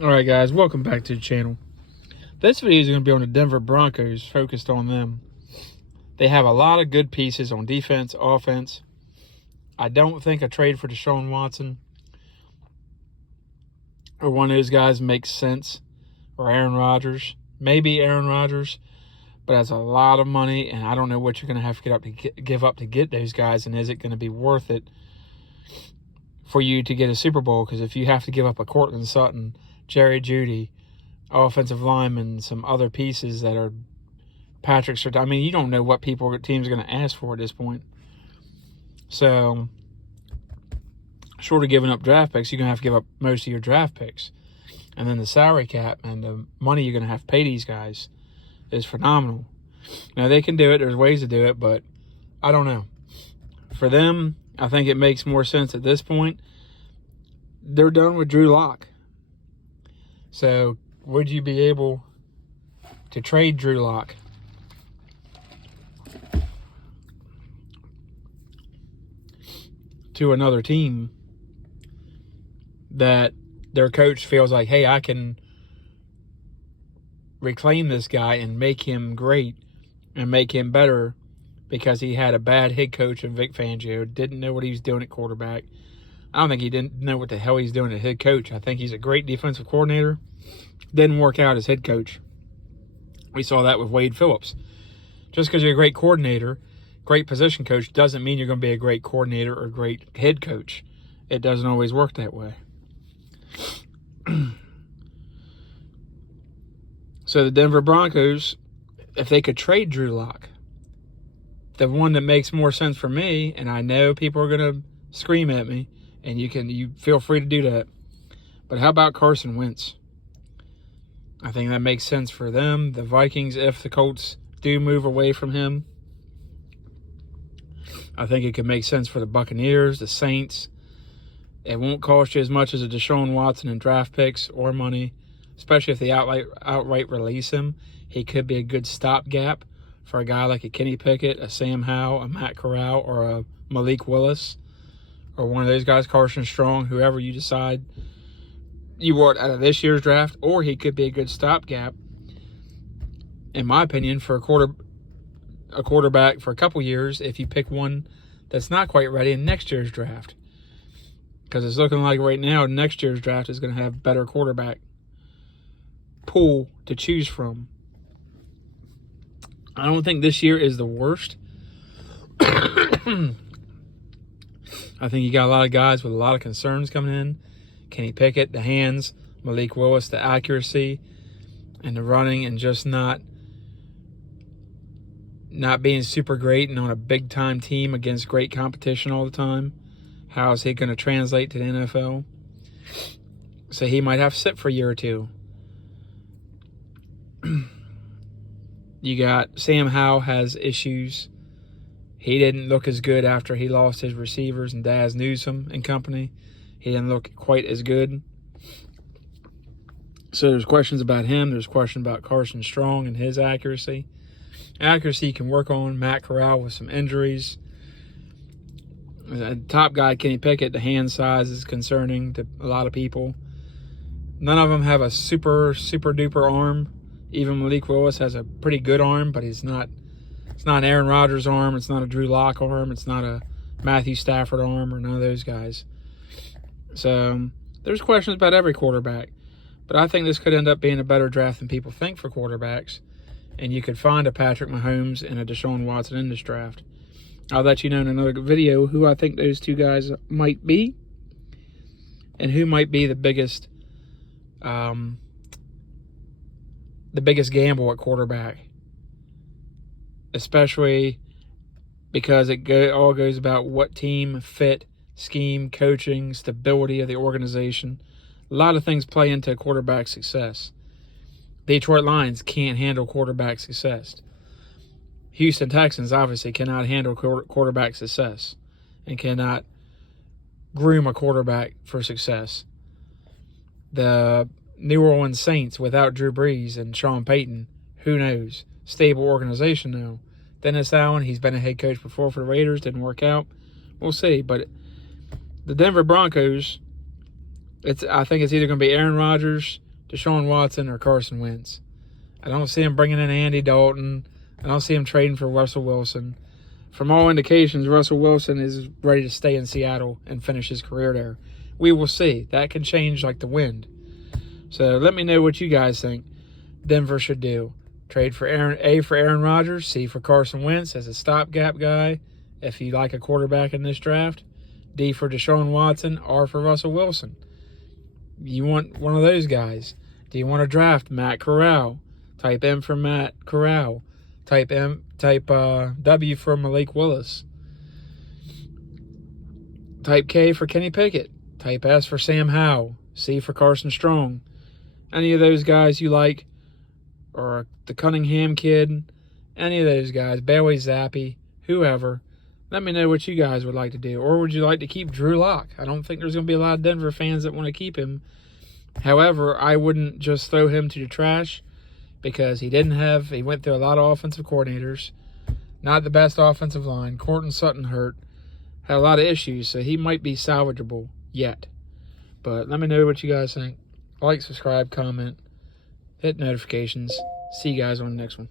Alright guys, welcome back to the channel. This video is going to be on the Denver Broncos, focused on them. They have a lot of good pieces on defense, offense. I don't think a trade for Deshaun Watson or one of those guys makes sense. Or Aaron Rodgers. Maybe Aaron Rodgers, but that's a lot of money, and I don't know what you're going to have to give up to get those guys, and is it going to be worth it for you to get a Super Bowl? Because if you have to give up a Courtland Sutton, Jerry Jeudy, offensive linemen, some other pieces that are Patrick Surtain, I mean, you don't know what teams are going to ask for at this point. So, short of giving up draft picks, you're going to have to give up most of your draft picks. And then the salary cap and the money you're going to have to pay these guys is phenomenal. Now, they can do it. There's ways to do it, but I don't know. For them, I think it makes more sense at this point. They're done with Drew Lock. So, would you be able to trade Drew Lock? To another team that their coach feels like, hey, I can reclaim this guy and make him great and make him better, because he had a bad head coach in Vic Fangio, didn't know what he was doing at quarterback. I don't think he didn't know what the hell he's doing as head coach. I think he's a great defensive coordinator. Didn't work out as head coach. We saw that with Wade Phillips. Just because you're a great coordinator, great position coach, doesn't mean you're going to be a great coordinator or great head coach. It doesn't always work that way. So the Denver Broncos, if they could trade Drew Lock, the one that makes more sense for me, and I know people are going to scream at me, and you feel free to do that, but how about Carson Wentz? I think that makes sense for them. The Vikings, if the Colts do move away from him, I think it could make sense for the Buccaneers, the Saints. It won't cost you as much as a Deshaun Watson in draft picks or money, especially if they outright release him. He could be a good stopgap for a guy like a Kenny Pickett, a Sam Howell, a Matt Corral, or a Malik Willis, or one of those guys, Carson Strong, whoever you decide you want out of this year's draft. Or he could be a good stopgap, in my opinion, for a quarterback for a couple years if you pick one that's not quite ready in next year's draft. Because it's looking like right now next year's draft is going to have better quarterback pool to choose from. I don't think this year is the worst. I think you got a lot of guys with a lot of concerns coming in. Kenny Pickett, the hands, Malik Willis, the accuracy, and the running, and just not being super great and on a big-time team against great competition all the time. How is he going to translate to the NFL? So he might have to sit for a year or two. You got Sam Howell has issues. He didn't look as good after he lost his receivers and Daz Newsome and company. He didn't look quite as good. So there's questions about him. There's questions about Carson Strong and his accuracy. Accuracy you can work on. Matt Corral with some injuries. The top guy, Kenny Pickett, the hand size is concerning to a lot of people. None of them have a super duper arm. Even Malik Willis has a pretty good arm, but it's not an Aaron Rodgers arm. It's not a Drew Lock arm. It's not a Matthew Stafford arm, or none of those guys. So there's questions about every quarterback. But I think this could end up being a better draft than people think for quarterbacks. And you could find a Patrick Mahomes and a Deshaun Watson in this draft. I'll let you know in another video who I think those two guys might be, and who might be the biggest gamble at quarterback. Especially because it all goes about what team, fit, scheme, coaching, stability of the organization. A lot of things play into quarterback success. Detroit Lions can't handle quarterback success. Houston Texans obviously cannot handle quarterback success and cannot groom a quarterback for success. The New Orleans Saints without Drew Brees and Sean Payton, who knows? Stable organization now. Dennis Allen, he's been a head coach before for the Raiders, didn't work out. We'll see. But the Denver Broncos, I think it's either going to be Aaron Rodgers Deshaun Watson or Carson Wentz. I don't see him bringing in Andy Dalton. I don't see him trading for Russell Wilson. From all indications, Russell Wilson is ready to stay in Seattle and finish his career there. We will see. That can change like the wind. So let me know what you guys think Denver should do. Trade for Aaron Rodgers, C for Carson Wentz as a stopgap guy if you like a quarterback in this draft. D for Deshaun Watson, R for Russell Wilson. You want one of those guys. Do you want to draft Matt Corral? Type M for Matt Corral. Type W for Malik Willis. Type K for Kenny Pickett. Type S for Sam Howell. C for Carson Strong. Any of those guys you like, or the Cunningham kid, any of those guys, Bailey Zappi, whoever, let me know what you guys would like to do. Or would you like to keep Drew Lock? I don't think there's going to be a lot of Denver fans that want to keep him. However, I wouldn't just throw him to the trash because he went through a lot of offensive coordinators. Not the best offensive line. Courtland Sutton hurt. Had a lot of issues, so he might be salvageable yet. But let me know what you guys think. Like, subscribe, comment, hit notifications. See you guys on the next one.